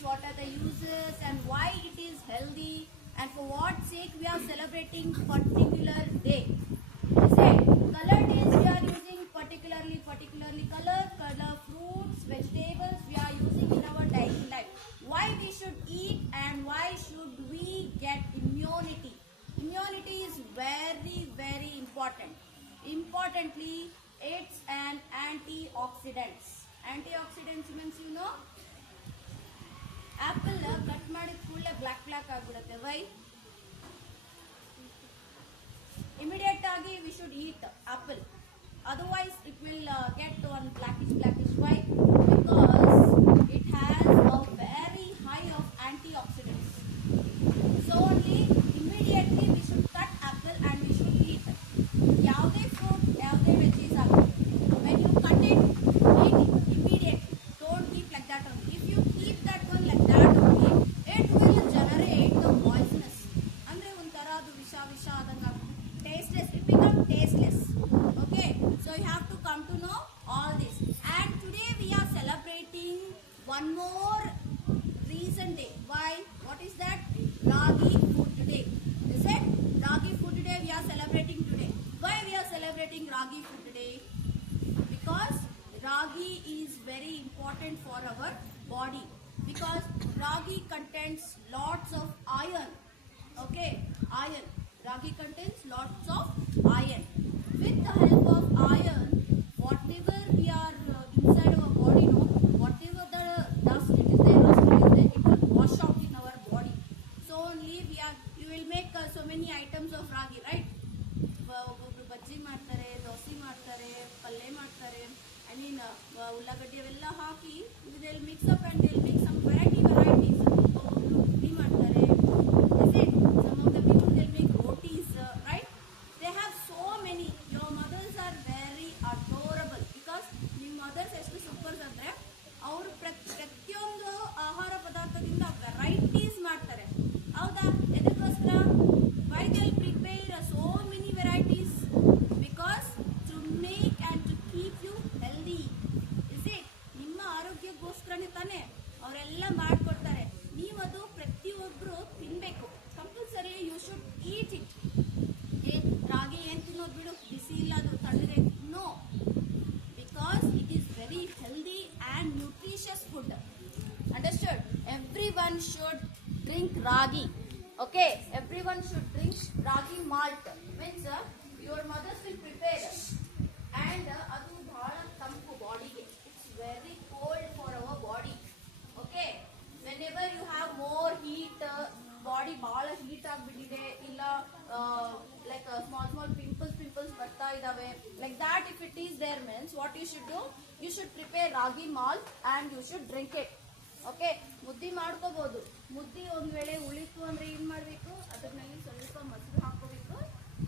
benefits, what are the uses, and why it is healthy, and for what sake we are celebrating particular day. Say, color days we are using particularly color fruits, vegetables we are using in our daily life. Why we should eat and why should we get immunity? Immunity is very important. Importantly, it's an antioxidants. Antioxidants means you know, apple cut ಮಾಡಿದ ಕೂಡಲೇ block ಆಗಿಬಿಡುತ್ತೆ. Y? Immediate agi we should eat apple, otherwise it will get on blackish. Why? Because it has a very high of antioxidants. So only immediately we should cut apple and we should eat. Yavade fruit, yavade veggies agli, when you cut it, eat it immediately. Don't keep like that only. If you keep that one like that only, it will generate the poisonous. Andre ontara adu visha adanga tasteless. It becomes tasteless. Okay, so you have to come to know all this. And today we are celebrating one more reason day. Why? What is that? Ragi food day. Is it? Ragi food day we are celebrating today. Why we are celebrating Ragi food day? Because Ragi is very important for our body. Because Ragi contains lots of iron. Okay, iron. Ragi contains lots of iron. With the help of iron, whatever we are inside our body, no, whatever the dust it is there, it will wash out in our body. So only you will make so many items of Ragi, right? ಒಬ್ಬೊಬ್ರು ಬಜ್ಜಿ ಮಾಡ್ತಾರೆ, ದೋಸೆ ಮಾಡ್ತಾರೆ, ಪಲ್ಯ ಮಾಡ್ತಾರೆ. I mean, ಉಳ್ಳಾಗಡ್ಡಿ ಅವೆಲ್ಲ ಹಾಕಿ they'll mix up and they'll make some varieties. ಒಬ್ಬೊಬ್ರು ಇಡ್ಲಿ ಮಾಡ್ತಾರೆ. Is it? Some of the people they'll make rotis, right? They have so many. Your mothers are very adorable because ನಿಮ್ಮ mothers ಎಷ್ಟು supers ಅಂದ್ರೆ ಅವರು ಪ್ರತಿಯೊಂದು ಆಹಾರ ಪದಾರ್ಥದಿಂದ ವೆರೈಟೀಸ್ ಮಾಡ್ತಾರೆ. ಹೌದಾ? ಎದಕ್ಕೋಸ್ಕರ? Why they'll prepare so many varieties? Because to make and to keep you healthy. Is it? ನಿಮ್ಮ ಆರೋಗ್ಯಕ್ಕೋಸ್ಕರನೇ ತಾನೆ ಅವರೆಲ್ಲ ಮಾಡ್ಕೊಡ್ತಾರೆ. ನೀವದು ಪ್ರತಿಯೊಬ್ಬರು ತಿನ್ಬೇಕು. Compulsory you should eat it. ರಾಗಿ ಏನು ತಿನ್ನೋದು ಬಿಡು, ಬಿಸಿ ಇಲ್ಲ ಅದು ತಣ್ಣಗೆ. No, because it is very healthy and nutritious food. Understood? Everyone should drink ragi. Okay, everyone should drink ragi malt. Means your mothers will prepare and adu bhala tampu body ge. It's very cold for our body. Okay, whenever you have more heat, body bhala heat agibidide illa like small pimples barta idave, like that if it is there means what you should do, you should prepare ragi malt and you should drink it. Okay, ಮುದ್ದೆ ಮಾಡ್ಕೋಬಹುದು. ಮುದ್ದೆ ಒಂದ್ ವೇಳೆ ಉಳಿತು ಅಂದ್ರೆ ಏನ್ ಮಾಡ್ಬೇಕು, ಅದರಲ್ಲಿ ಸ್ವಲ್ಪ ಮೊಸರು ಹಾಕೋಬೇಕು,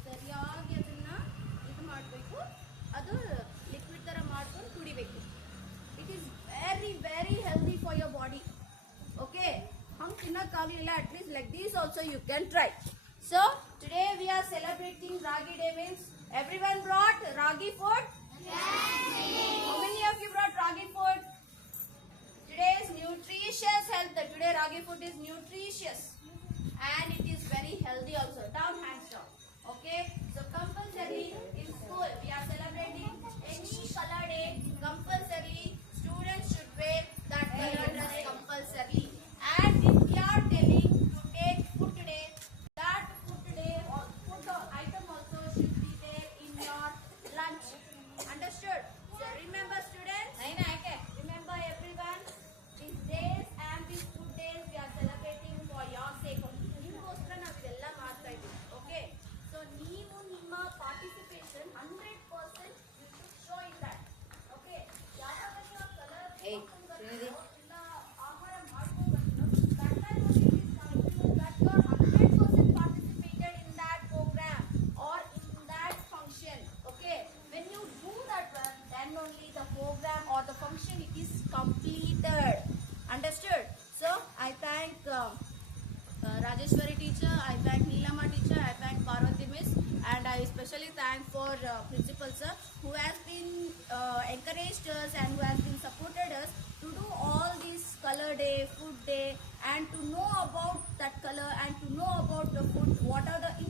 ಸರಿಯಾಗಿ ಅದನ್ನ ಇದು ಮಾಡಬೇಕು, ಅದು ಲಿಕ್ವಿಡ್ ತರ ಮಾಡ್ಕೊಂಡು ಕುಡಿಬೇಕು. It is very healthy for your body. Okay, ಹಂಗೆ ತಿನ್ನಕ್ಕಾಗಲಿಲ್ಲ, at least like these also you can try. So today we are celebrating ragi day. Means everyone brought ragi food. How many of you brought ragi food? Today is nutritious health. Today ragi food is nutritious and it is very healthy also. Down, hands down. Okay, so compulsory in school we are celebrating any color day. Compulsory students should wear that color dress compulsorily. And if we are telling to take food today, that food today or food item also should be there in your lunch. Understood? So remember students, remember everyone, these days and these food days we are celebrating for your sake. ನಿಮಗೋಸ್ಕರ ನಾವು ಇದೆಲ್ಲ ಮಾಡ್ತಾ ಇದ್ದೀವಿ. Okay, so ನೀವು ನಿಮ್ಮ participation 100% you should show in that. Okay, ಯಾವಾಗ ನೀವು colour ಆಹಾರ ಮಾಡ್ಕೊಂಡು that time only it is coming to that you are 100% participated in that program or in that function. Okay, when you do that one, then only the program or the function it is completed. Understood? So I thank Rajeshwari teacher, I thank Neelama teacher, I thank Parvati miss, and I especially thank for principal sir who has been encouraged us and who has been supported us to do all these color day, food day and to know about that color and to know about the food, what are the